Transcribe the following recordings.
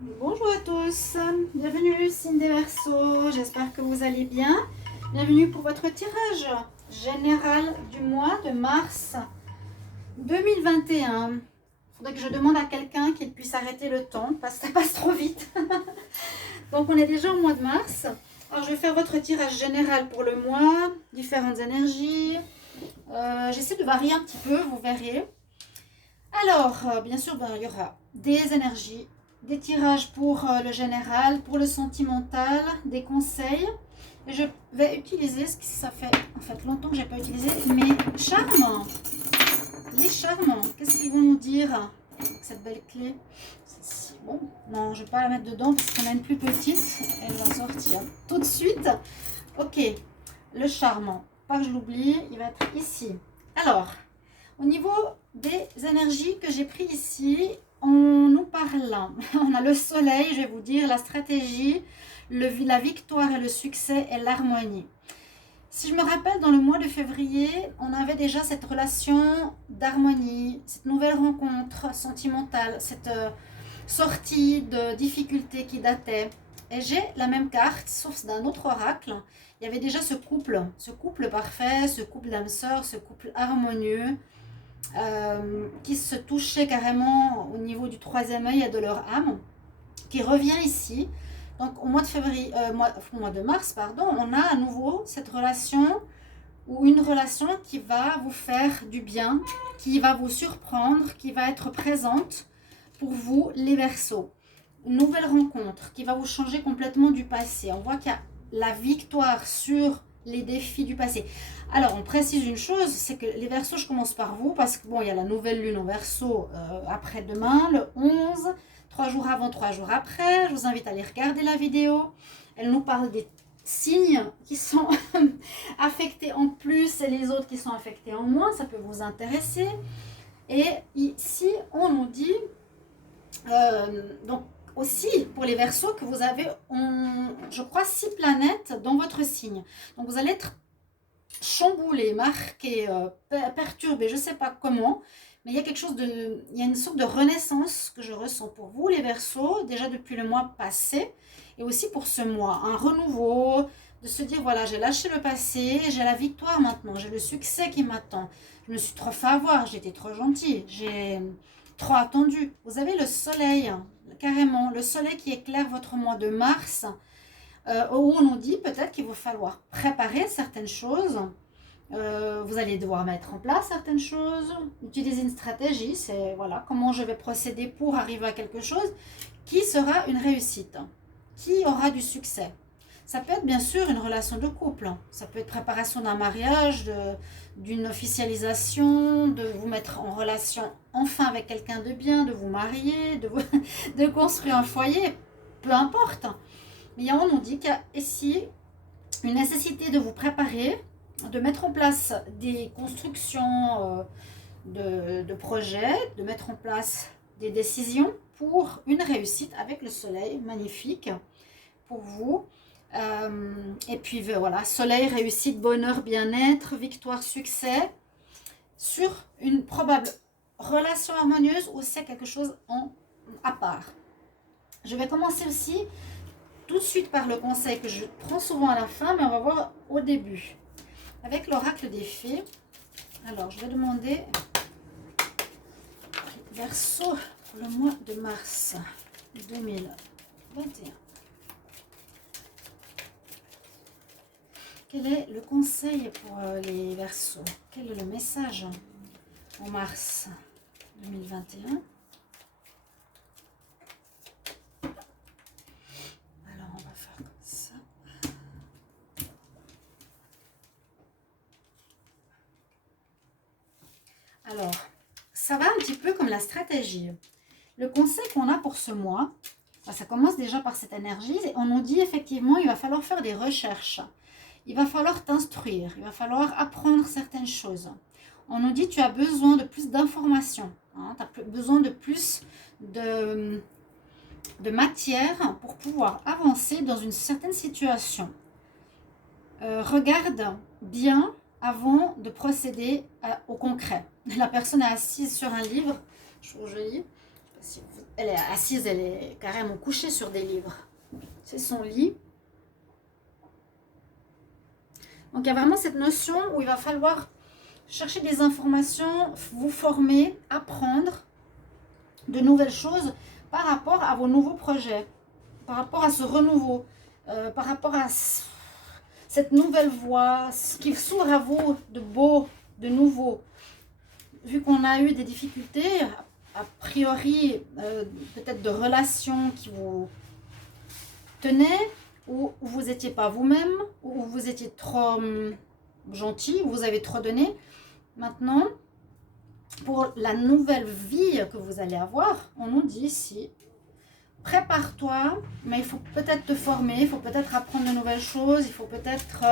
Bonjour à tous, bienvenue signe des Verseaux, j'espère que vous allez bien. Bienvenue pour votre tirage général du mois de mars 2021. Il faudrait que je demande à quelqu'un qu'il puisse arrêter le temps parce que ça passe trop vite. Donc on est déjà au mois de mars. Alors je vais faire votre tirage général pour le mois, différentes énergies. J'essaie de varier un petit peu, vous verrez. Alors, bien sûr, il y aura des énergies, des tirages pour le général, pour le sentimental, des conseils. Et je vais utiliser, ce que ça fait en fait longtemps que je n'ai pas utilisé, mes charmes. Les charmes, qu'est-ce qu'ils vont nous dire avec cette belle clé? Bon, non, je ne vais pas la mettre dedans parce qu'on a une plus petite. Elle va sortir tout de suite. Ok, le charme, pas que je l'oublie, il va être ici. Alors, au niveau des énergies que j'ai pris ici, on nous parle. On a le soleil, je vais vous dire, la stratégie, la victoire et le succès et l'harmonie. Si je me rappelle, dans le mois de février, on avait déjà cette relation d'harmonie, cette nouvelle rencontre sentimentale, cette sortie de difficultés qui datait. Et j'ai la même carte, sauf d'un autre oracle. Il y avait déjà ce couple parfait, ce couple d'âmes sœurs, ce couple harmonieux, qui se touchaient carrément au niveau du troisième œil et de leur âme, qui revient ici. Donc au mois de février, au mois de mars, pardon, on a à nouveau cette relation ou une relation qui va vous faire du bien, qui va vous surprendre, qui va être présente pour vous, les Verseaux. Une nouvelle rencontre qui va vous changer complètement du passé. On voit qu'il y a la victoire sur les défis du passé. Alors, on précise une chose, c'est que les Verseaux, je commence par vous, parce que bon, il y a la nouvelle lune en Verseau après-demain, le 11, 3 jours avant, 3 jours après. Je vous invite à aller regarder la vidéo. Elle nous parle des signes qui sont affectés en plus et les autres qui sont affectés en moins. Ça peut vous intéresser. Et ici, on nous dit, donc aussi pour les Verseaux, que vous avez, je crois, 6 planètes dans votre signe. Donc vous allez être chamboulé, marqué, perturbé, je ne sais pas comment, mais il y a quelque chose il y a une sorte de renaissance que je ressens pour vous, les Verseaux, déjà depuis le mois passé, et aussi pour ce mois, un renouveau, de se dire, voilà, j'ai lâché le passé, j'ai la victoire maintenant, j'ai le succès qui m'attend, je me suis trop fait avoir, j'étais trop gentille, j'ai trop attendu. Vous avez le soleil, carrément, le soleil qui éclaire votre mois de mars, où on nous dit peut-être qu'il va falloir préparer certaines choses. Vous allez devoir mettre en place certaines choses, utiliser une stratégie, c'est voilà, comment je vais procéder pour arriver à quelque chose qui sera une réussite, qui aura du succès. Ça peut être bien sûr une relation de couple, ça peut être préparation d'un mariage, d'une officialisation, de vous mettre en relation enfin avec quelqu'un de bien, de vous marier, de construire un foyer, peu importe. Mais on nous dit qu'il y a ici une nécessité de vous préparer, de mettre en place des constructions de projets, de mettre en place des décisions pour une réussite avec le soleil magnifique pour vous. Et puis voilà, soleil, réussite, bonheur, bien-être, victoire, succès sur une probable relation harmonieuse ou c'est quelque chose à part. Je vais commencer aussi tout de suite par le conseil que je prends souvent à la fin, mais on va voir au début. Avec l'oracle des fées, alors je vais demander Verseau pour le mois de mars 2021. Quel est le conseil pour les Verseaux? Quel est le message en mars 2021? Alors on va faire comme ça. Alors, ça va un petit peu comme la stratégie. Le conseil qu'on a pour ce mois, ça commence déjà par cette énergie. Et on nous dit effectivement, il va falloir faire des recherches. Il va falloir t'instruire. Il va falloir apprendre certaines choses. On nous dit, tu as besoin de plus d'informations. Hein, tu as besoin de plus de matière pour pouvoir avancer dans une certaine situation. Regarde bien avant de procéder au concret. La personne est assise sur un livre, je trouve joli. Elle est assise, elle est carrément couchée sur des livres. C'est son lit. Donc, il y a vraiment cette notion où il va falloir chercher des informations, vous former, apprendre de nouvelles choses par rapport à vos nouveaux projets, par rapport à ce renouveau, par rapport à cette nouvelle voie, ce qui s'ouvre à vous de beau, de nouveau. Vu qu'on a eu des difficultés, a priori, peut-être de relations qui vous tenaient, ou vous n'étiez pas vous-même, ou vous étiez trop gentil, ou vous avez trop donné. Maintenant, pour la nouvelle vie que vous allez avoir, on nous dit ici, prépare-toi, mais il faut peut-être te former, il faut peut-être apprendre de nouvelles choses, il faut peut-être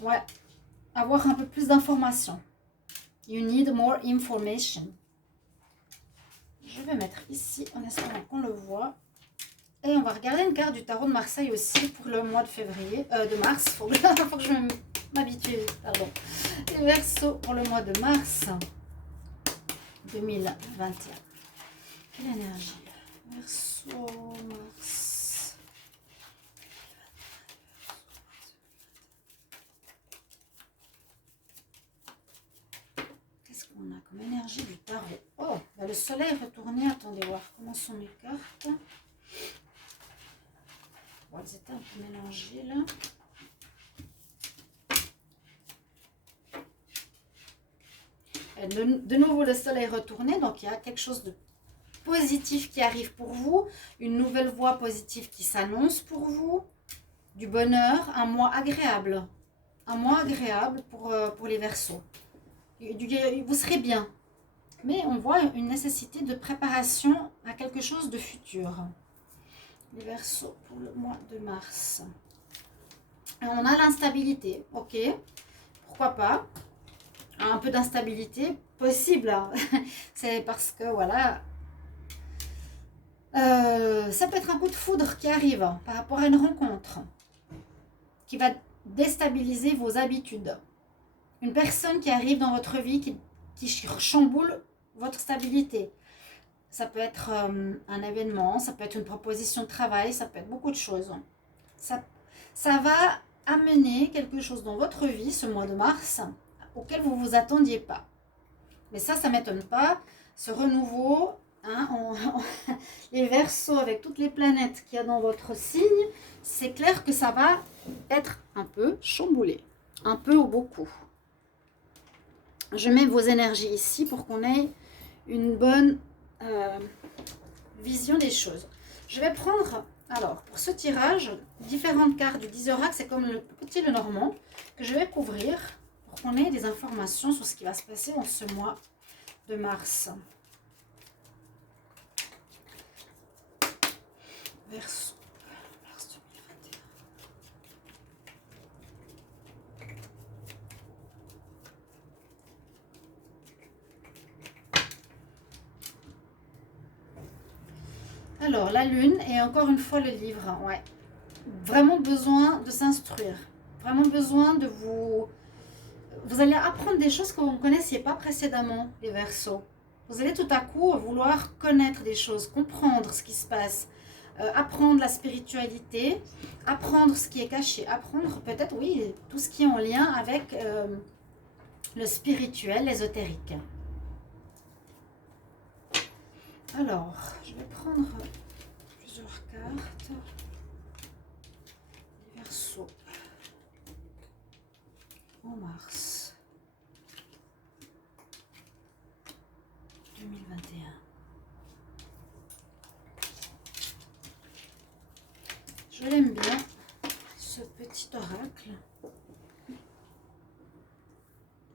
ouais, avoir un peu plus d'informations. You need more information. Je vais mettre ici en espérant qu'on le voit. Et on va regarder une carte du tarot de Marseille aussi pour le mois de février, de mars. Faut que je m'habitue, pardon. Les Verseaux pour le mois de mars 2021. Quelle énergie? Verseau, mars. Qu'est-ce qu'on a comme énergie du tarot? Oh, bah le soleil est retourné. Attendez voir comment sont mes cartes. Bon, elles étaient un peu mélangées là. De nouveau, le soleil est retourné, donc il y a quelque chose de positif qui arrive pour vous, une nouvelle voie positive qui s'annonce pour vous, du bonheur, un mois agréable pour les Verseaux. Vous serez bien, mais on voit une nécessité de préparation à quelque chose de futur. Les Verseaux pour le mois de mars. Et on a l'instabilité, ok, pourquoi pas. Un peu d'instabilité possible, hein. C'est parce que voilà, ça peut être un coup de foudre qui arrive par rapport à une rencontre qui va déstabiliser vos habitudes, une personne qui arrive dans votre vie qui chamboule votre stabilité. Ça peut être un événement, ça peut être une proposition de travail, ça peut être beaucoup de choses. Ça va amener quelque chose dans votre vie ce mois de mars auquel vous ne vous attendiez pas. Mais ça ne m'étonne pas. Ce renouveau, hein, les Verseaux avec toutes les planètes qu'il y a dans votre signe, c'est clair que ça va être un peu chamboulé. Un peu ou beaucoup. Je mets vos énergies ici pour qu'on ait une bonne vision des choses. Je vais prendre, alors, pour ce tirage, différentes cartes du 10 oracle, c'est comme le petit Lenormand, que je vais couvrir pour qu'on ait des informations sur ce qui va se passer dans ce mois de mars. Verseau, mars 2021. Alors, la lune et encore une fois le livre, ouais. Vraiment besoin de s'instruire, vraiment besoin de vous... Vous allez apprendre des choses que vous ne connaissiez pas précédemment, les Verseaux. Vous allez tout à coup vouloir connaître des choses, comprendre ce qui se passe, apprendre la spiritualité, apprendre ce qui est caché, apprendre peut-être, oui, tout ce qui est en lien avec le spirituel, l'ésotérique. Alors, je vais prendre plusieurs cartes. Les Verseaux en mars 2021. Je l'aime bien, ce petit oracle.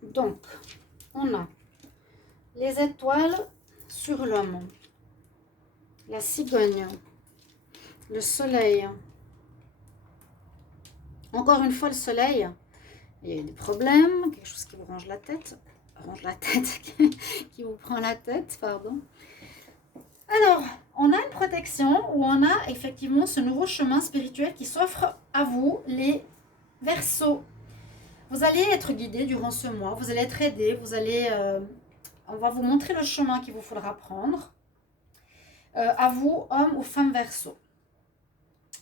Donc, on a les étoiles sur l'homme, la cigogne, le soleil. Encore une fois, le soleil, il y a des problèmes, quelque chose qui vous range la tête, qui vous prend la tête, pardon. Alors, on a une protection où on a effectivement ce nouveau chemin spirituel qui s'offre à vous, les Verseaux. Vous allez être guidés durant ce mois, vous allez être aidés, vous allez on va vous montrer le chemin qu'il vous faudra prendre. À vous, hommes ou femmes Verseau.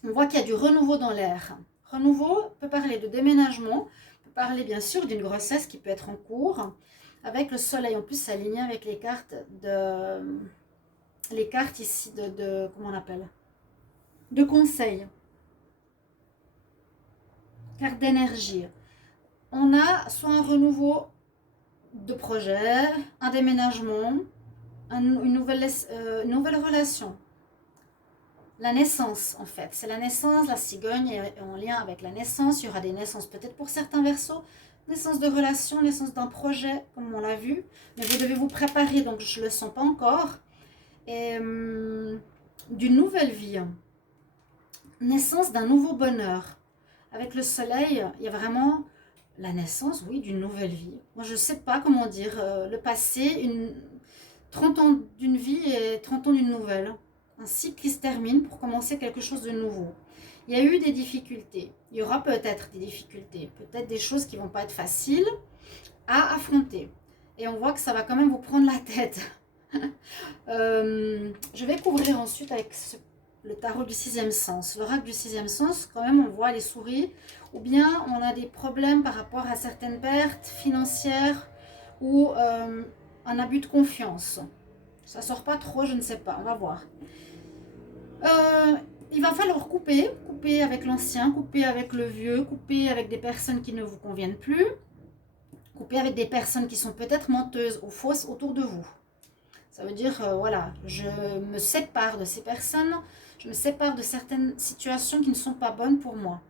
On voit qu'il y a du renouveau dans l'air. Renouveau peut parler de déménagement, peut parler bien sûr d'une grossesse qui peut être en cours, avec le soleil en plus aligné avec les cartes ici comment on appelle, de conseil, carte d'énergie. On a soit un renouveau de projet, un déménagement, une nouvelle relation. La naissance, en fait. C'est la naissance, la cigogne est en lien avec la naissance. Il y aura des naissances peut-être pour certains Verseaux. Naissance de relation, naissance d'un projet, comme on l'a vu. Mais vous devez vous préparer, donc je ne le sens pas encore. Et d'une nouvelle vie. Naissance d'un nouveau bonheur. Avec le soleil, il y a vraiment la naissance, oui, d'une nouvelle vie. Moi, je ne sais pas comment dire. Le passé, 30 ans d'une vie et 30 ans d'une nouvelle. Un cycle qui se termine pour commencer quelque chose de nouveau. Il y a eu des difficultés. Il y aura peut-être des difficultés. Peut-être des choses qui ne vont pas être faciles à affronter. Et on voit que ça va quand même vous prendre la tête. Je vais couvrir ensuite avec le tarot du sixième sens. L'oracle du sixième sens, quand même, on voit les souris. Ou bien on a des problèmes par rapport à certaines pertes financières ou un abus de confiance. Ça sort pas trop, je ne sais pas. On va voir. Il va falloir couper avec l'ancien, couper avec le vieux, couper avec des personnes qui ne vous conviennent plus, couper avec des personnes qui sont peut-être menteuses ou fausses autour de vous. Ça veut dire, voilà, je me sépare de ces personnes, je me sépare de certaines situations qui ne sont pas bonnes pour moi.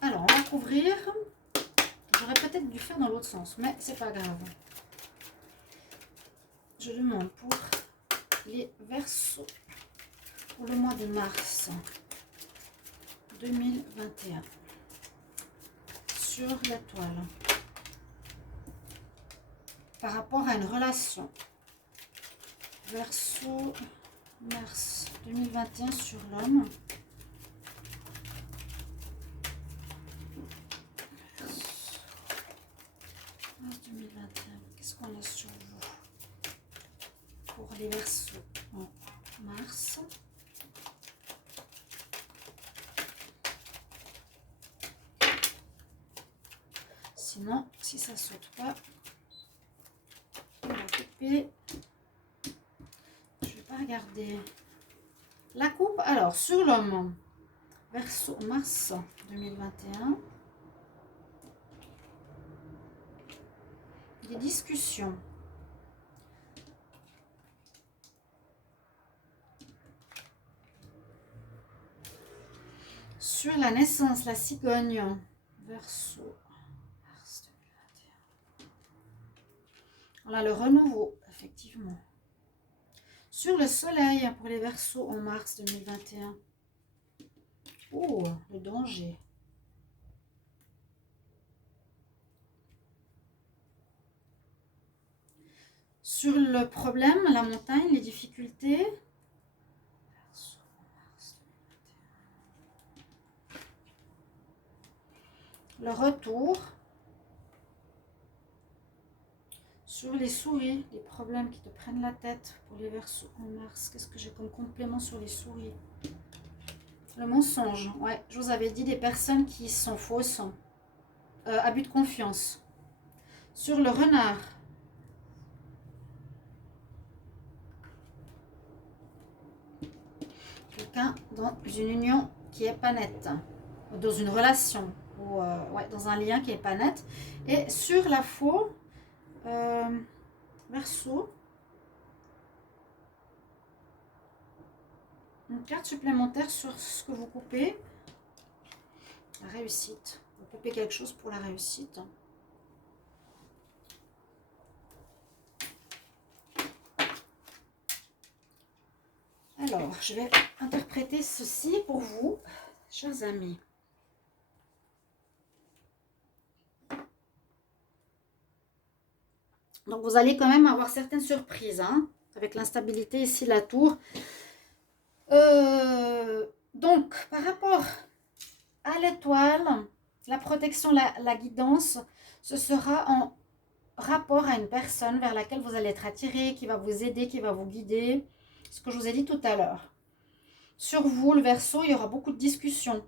Alors, on va couvrir. J'aurais peut-être dû faire dans l'autre sens, mais c'est pas grave. Je demande pour les Verseaux pour le mois de mars 2021 sur la toile par rapport à une relation. Verseau mars 2021 sur l'homme. Mars 2021, qu'est-ce qu'on a sur vous pour les Verseaux en mars? Sinon, si ça saute pas, on va couper. Je vais pas regarder la coupe. Alors, sur l'homme, Verseau mars 2021, des discussions. Sur la naissance, la cigogne, Verseau. On a le renouveau, effectivement. Sur le soleil pour les Verseaux en mars 2021. Oh, le danger. Sur le problème, la montagne, les difficultés. Verseau en mars 2021. Le retour. Sur les souris, les problèmes qui te prennent la tête pour les Verseaux en mars. Qu'est-ce que j'ai comme complément sur les souris? Le mensonge. Ouais, je vous avais dit des personnes qui sont fausses. Abus de confiance. Sur le renard. Quelqu'un dans une union qui n'est pas nette. Dans une relation. Ou ouais, dans un lien qui n'est pas net. Et sur la faux. Verseau, une carte supplémentaire sur ce que vous coupez. La réussite. Vous coupez quelque chose pour la réussite. Alors, je vais interpréter ceci pour vous, chers amis. Donc, vous allez quand même avoir certaines surprises, hein, avec l'instabilité ici, la tour. Donc, par rapport à l'étoile, la protection, la guidance, ce sera rapport à une personne vers laquelle vous allez être attiré, qui va vous aider, qui va vous guider. Ce que je vous ai dit tout à l'heure. Sur vous, le Verseau, il y aura beaucoup de discussions.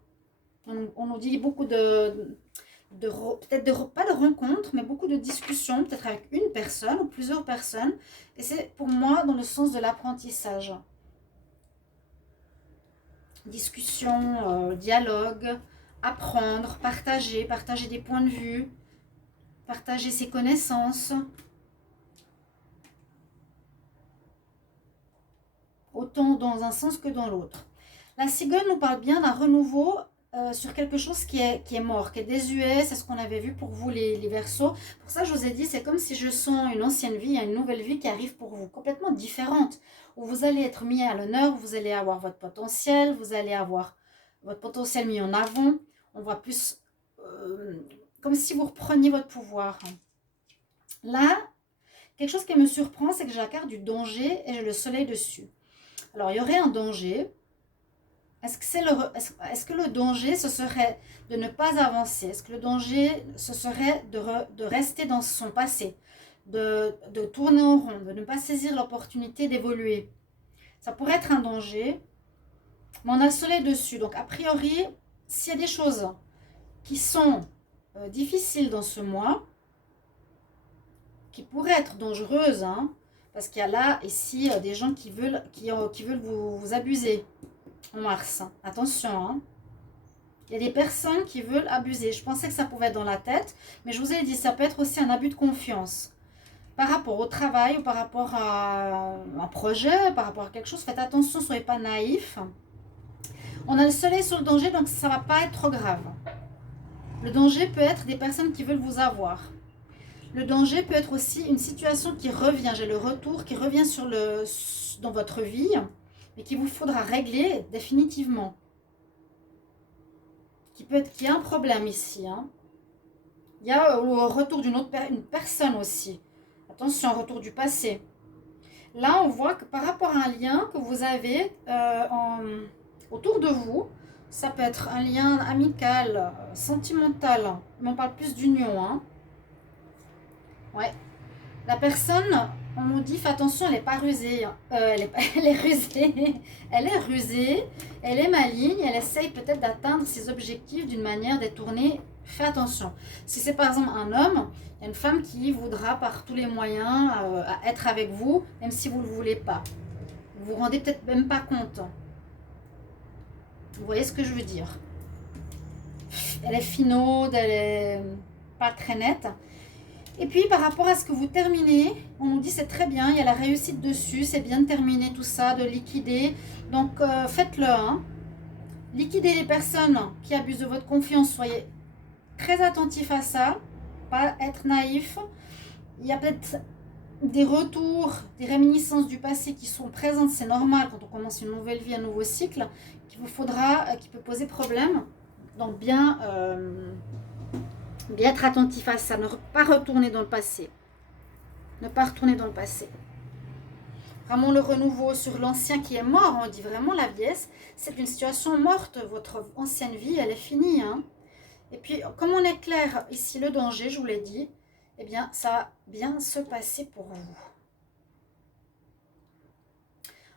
On nous dit beaucoup peut-être pas de rencontres, mais beaucoup de discussions, peut-être avec une personne ou plusieurs personnes. Et c'est pour moi dans le sens de l'apprentissage. Discussion, dialogue, apprendre, partager des points de vue, partager ses connaissances. Autant dans un sens que dans l'autre. La cigogne nous parle bien d'un renouveau sur quelque chose qui est mort, qui est désuet. C'est ce qu'on avait vu pour vous les Verseaux. Pour ça, je vous ai dit, c'est comme si je sens une ancienne vie, une nouvelle vie qui arrive pour vous, complètement différente, où vous allez être mis à l'honneur, vous allez avoir votre potentiel, vous allez avoir votre potentiel mis en avant. On voit plus comme si vous repreniez votre pouvoir. Là, quelque chose qui me surprend, c'est que j'ai la carte du danger et j'ai le soleil dessus. Alors, il y aurait un danger. Est-ce que le danger, ce serait de ne pas avancer? Est-ce que le danger, ce serait de rester dans son passé, de tourner en rond, de ne pas saisir l'opportunité d'évoluer? Ça pourrait être un danger, mais on a le soleil dessus. Donc, a priori, s'il y a des choses qui sont difficiles dans ce mois, qui pourraient être dangereuses, hein, parce qu'il y a là, ici, des gens qui veulent vous abuser en mars. Attention, hein. Il y a des personnes qui veulent abuser. Je pensais que ça pouvait être dans la tête, mais je vous ai dit, ça peut être aussi un abus de confiance. Par rapport au travail ou par rapport à un projet, par rapport à quelque chose, faites attention, ne soyez pas naïfs. On a le soleil sur le danger, donc ça ne va pas être trop grave. Le danger peut être des personnes qui veulent vous avoir. Le danger peut être aussi une situation qui revient, j'ai le retour qui revient dans votre vie, mais qu'il vous faudra régler définitivement. Qu'il y a un problème ici. Hein. Il y a le retour d'une une personne aussi. Attention, retour du passé. Là, on voit que par rapport à un lien que vous avez autour de vous, ça peut être un lien amical, sentimental, mais on parle plus d'union. Hein. Ouais. La personne, on nous dit, fais attention, elle n'est pas rusée. Elle est rusée. Elle est rusée, elle est maligne, elle essaye peut-être d'atteindre ses objectifs d'une manière détournée. Fais attention. Si c'est par exemple un homme, il y a une femme qui voudra par tous les moyens être avec vous, même si vous ne le voulez pas. Vous vous rendez peut-être même pas compte. Vous voyez ce que je veux dire? Elle est finaude, elle est pas très nette. Et puis par rapport à ce que vous terminez, on nous dit c'est très bien, il y a la réussite dessus, c'est bien de terminer tout ça, de liquider. Donc faites-le. Hein. Liquidez les personnes qui abusent de votre confiance, soyez très attentifs à ça, pas être naïf. Il y a peut-être des retours, des réminiscences du passé qui sont présentes, c'est normal quand on commence une nouvelle vie, un nouveau cycle, qui peut poser problème. Donc bien être attentif à ça, ne pas retourner dans le passé. Ne pas retourner dans le passé. Vraiment le renouveau sur l'ancien qui est mort, on dit vraiment la vieillesse, c'est une situation morte, votre ancienne vie, elle est finie. Hein. Et puis, comme on est clair ici, le danger, je vous l'ai dit, eh bien, ça va bien se passer pour vous.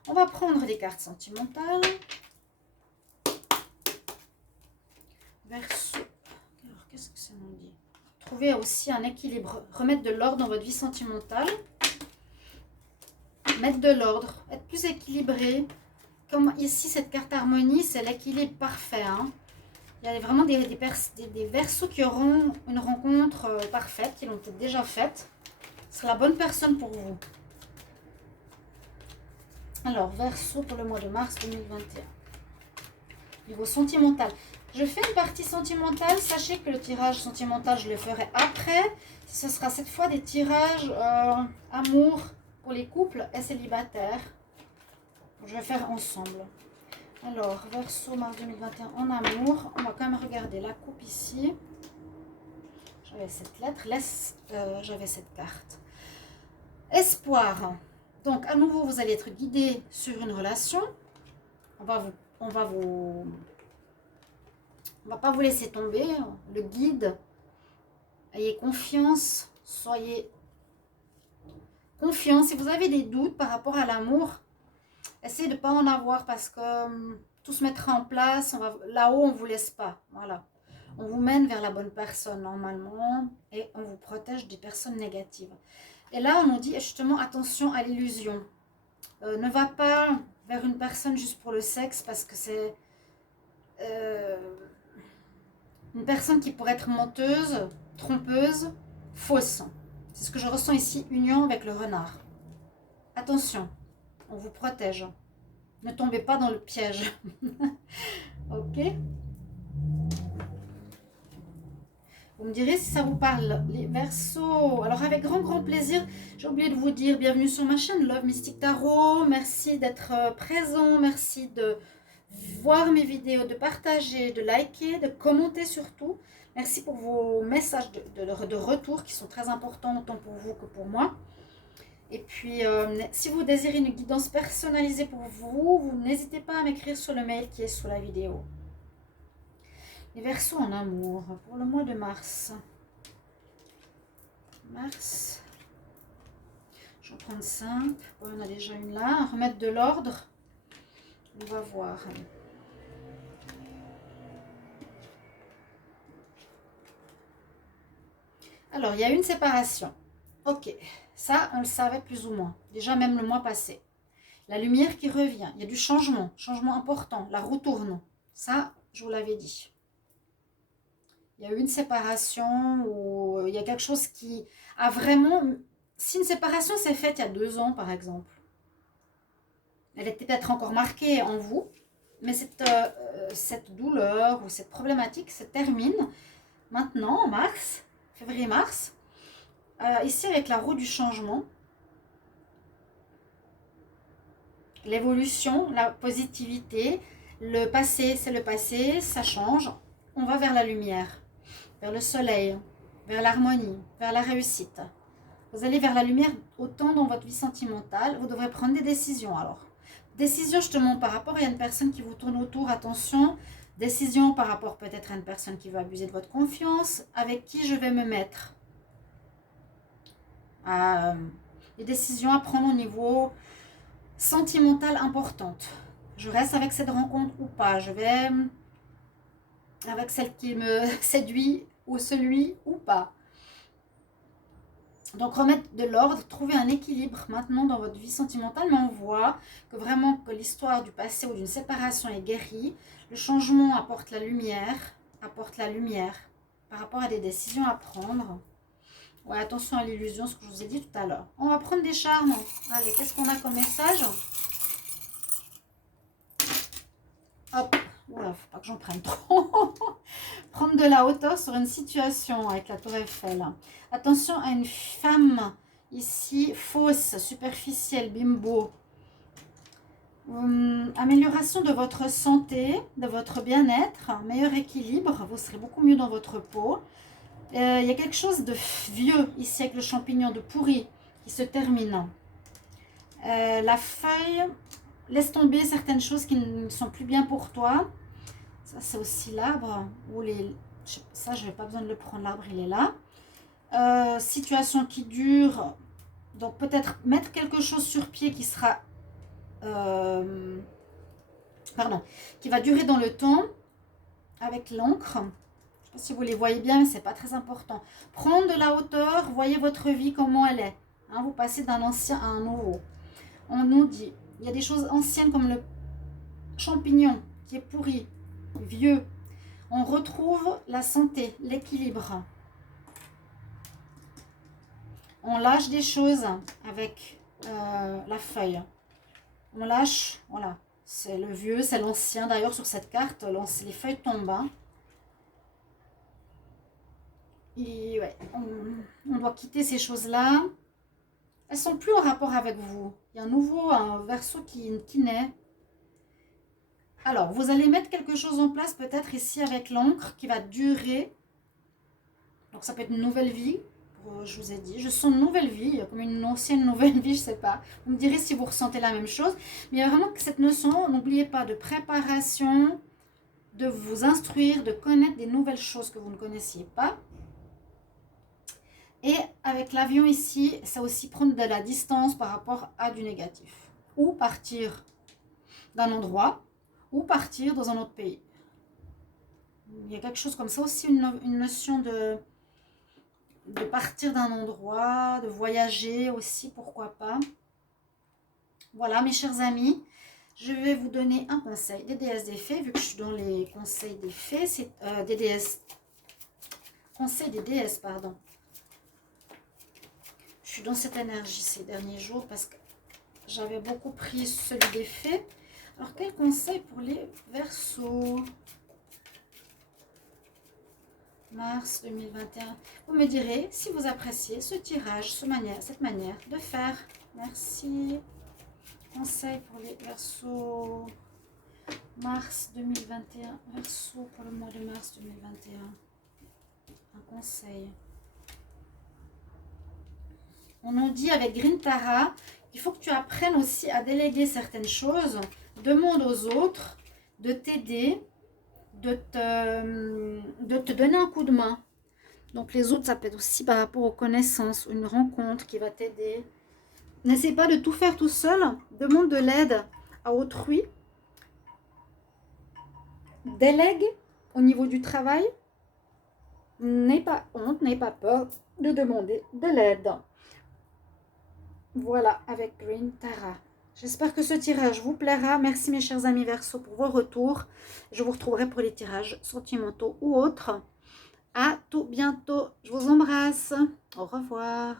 On va prendre les cartes sentimentales. Verseau. Alors, qu'est-ce que ça nous dit? Trouver aussi un équilibre, remettre de l'ordre dans votre vie sentimentale. Mettre de l'ordre, être plus équilibré. Comme ici, cette carte harmonie, c'est l'équilibre parfait. Hein. Il y a vraiment des Verseaux qui auront une rencontre parfaite, qui l'ont peut-être déjà faite. Ce sera la bonne personne pour vous. Alors, Verseau pour le mois de mars 2021. Niveau sentimental. Je fais une partie sentimentale. Sachez que le tirage sentimental, je le ferai après. Ce sera cette fois des tirages amour pour les couples et célibataires. Je vais faire ensemble. Alors, Verseau, mars 2021 en amour. On va quand même regarder la coupe ici. J'avais cette lettre. J'avais cette carte. Espoir. Donc, à nouveau, vous allez être guidé sur une relation. On va pas vous laisser tomber. Le guide. Ayez confiance. Soyez confiance. Si vous avez des doutes par rapport à l'amour, essayez de ne pas en avoir parce que tout se mettra en place. Là-haut, on ne vous laisse pas. Voilà. On vous mène vers la bonne personne normalement et on vous protège des personnes négatives. Et là, on nous dit justement attention à l'illusion. Ne va pas vers une personne juste pour le sexe parce que c'est une personne qui pourrait être menteuse, trompeuse, fausse. C'est ce que je ressens ici, union avec le renard. Attention, on vous protège. Ne tombez pas dans le piège. Ok? Vous me direz si ça vous parle, les Verseaux. Alors avec grand plaisir, j'ai oublié de vous dire bienvenue sur ma chaîne Love Mystic Tarot. Merci d'être présent, merci de voir mes vidéos, de partager, de liker, de commenter surtout. Merci pour vos messages de retour qui sont très importants autant pour vous que pour moi. Et puis, si vous désirez une guidance personnalisée pour vous, n'hésitez pas à m'écrire sur le mail qui est sous la vidéo. Les Verseaux en amour pour le mois de mars. Mars. Je vais en prendre 5. Bon, on a déjà une là. Remettre de l'ordre. On va voir. Alors, il y a une séparation. Ok, ça, on le savait plus ou moins. Déjà, même le mois passé. La lumière qui revient. Il y a du changement. Changement important. La roue tourne. Ça, je vous l'avais dit. Il y a eu une séparation ou il y a quelque chose qui a vraiment... Si une séparation s'est faite il y a 2 ans, par exemple, elle était peut-être encore marquée en vous, mais cette douleur ou cette problématique se termine maintenant, en mars, février-mars, ici avec la roue du changement, l'évolution, la positivité, le passé, c'est le passé, ça change, on va vers la lumière, vers le soleil, vers l'harmonie, vers la réussite. Vous allez vers la lumière autant dans votre vie sentimentale, vous devrez prendre des décisions alors. Décision justement par rapport à une personne qui vous tourne autour, attention. Décision par rapport peut-être à une personne qui veut abuser de votre confiance, avec qui je vais me mettre. Des décisions à prendre au niveau sentimental importantes. Je reste avec cette rencontre ou pas, je vais avec celle qui me séduit ou celui ou pas. Donc remettre de l'ordre, trouver un équilibre maintenant dans votre vie sentimentale, mais on voit que vraiment que l'histoire du passé ou d'une séparation est guérie. Le changement apporte la lumière par rapport à des décisions à prendre. Ouais, attention à l'illusion, ce que je vous ai dit tout à l'heure. On va prendre des charmes. Allez, qu'est-ce qu'on a comme message? Hop, oula, faut pas que j'en prenne trop. Prendre de la hauteur sur une situation avec la tour Eiffel. Attention à une femme ici, fausse, superficielle, bimbo. Amélioration de votre santé, de votre bien-être, meilleur équilibre, vous serez beaucoup mieux dans votre peau. Il y a quelque chose de vieux ici avec le champignon, de pourri qui se termine. La feuille laisse tomber certaines choses qui ne sont plus bien pour toi. Ça, c'est aussi l'arbre. Ça, je n'ai pas besoin de le prendre. L'arbre, il est là. Situation qui dure. Donc, peut-être mettre quelque chose sur pied qui sera... qui va durer dans le temps avec l'encre. Je ne sais pas si vous les voyez bien, mais ce n'est pas très important. Prendre de la hauteur. Voyez votre vie, comment elle est. Hein, vous passez d'un ancien à un nouveau. On nous dit, il y a des choses anciennes comme le champignon qui est pourri, vieux. On retrouve la santé, l'équilibre. On lâche des choses avec la feuille. On lâche, voilà. C'est le vieux, c'est l'ancien. D'ailleurs, sur cette carte, les feuilles tombent. Hein. Et ouais, on doit quitter ces choses-là. Elles sont plus en rapport avec vous. Il y a un Verseau qui naît. Alors, vous allez mettre quelque chose en place, peut-être ici avec l'encre, qui va durer. Donc, ça peut être une nouvelle vie. Je vous ai dit, je sens une nouvelle vie, comme une ancienne nouvelle vie, je ne sais pas. Vous me direz si vous ressentez la même chose. Mais il y a vraiment cette notion, n'oubliez pas, de préparation, de vous instruire, de connaître des nouvelles choses que vous ne connaissiez pas. Et avec l'avion ici, ça aussi prendre de la distance par rapport à du négatif. Ou partir d'un endroit, ou partir dans un autre pays. Il y a quelque chose comme ça aussi, une notion de partir d'un endroit, de voyager aussi, pourquoi pas. Voilà mes chers amis, je vais vous donner un conseil des déesses des fées, vu que je suis dans les conseils des fées, c'est des déesses, conseil des déesses, pardon. Je suis dans cette énergie ces derniers jours parce que j'avais beaucoup pris celui des fées. Alors quel conseil pour les Verseaux? Mars 2021. Vous me direz si vous appréciez ce tirage, cette manière de faire. Merci. Conseil pour les Verseaux. Mars 2021. Verseaux pour le mois de mars 2021. Un conseil. On nous dit avec Green Tara qu'il faut que tu apprennes aussi à déléguer certaines choses. Demande aux autres de t'aider, de te donner un coup de main. Donc les autres, ça peut être aussi par rapport aux connaissances, une rencontre qui va t'aider. N'essaie pas de tout faire tout seul. Demande de l'aide à autrui. Délègue au niveau du travail. N'aie pas honte, n'aie pas peur de demander de l'aide. Voilà, avec Green Tara. J'espère que ce tirage vous plaira. Merci mes chers amis Verseaux pour vos retours. Je vous retrouverai pour les tirages sentimentaux ou autres. À tout bientôt. Je vous embrasse. Au revoir.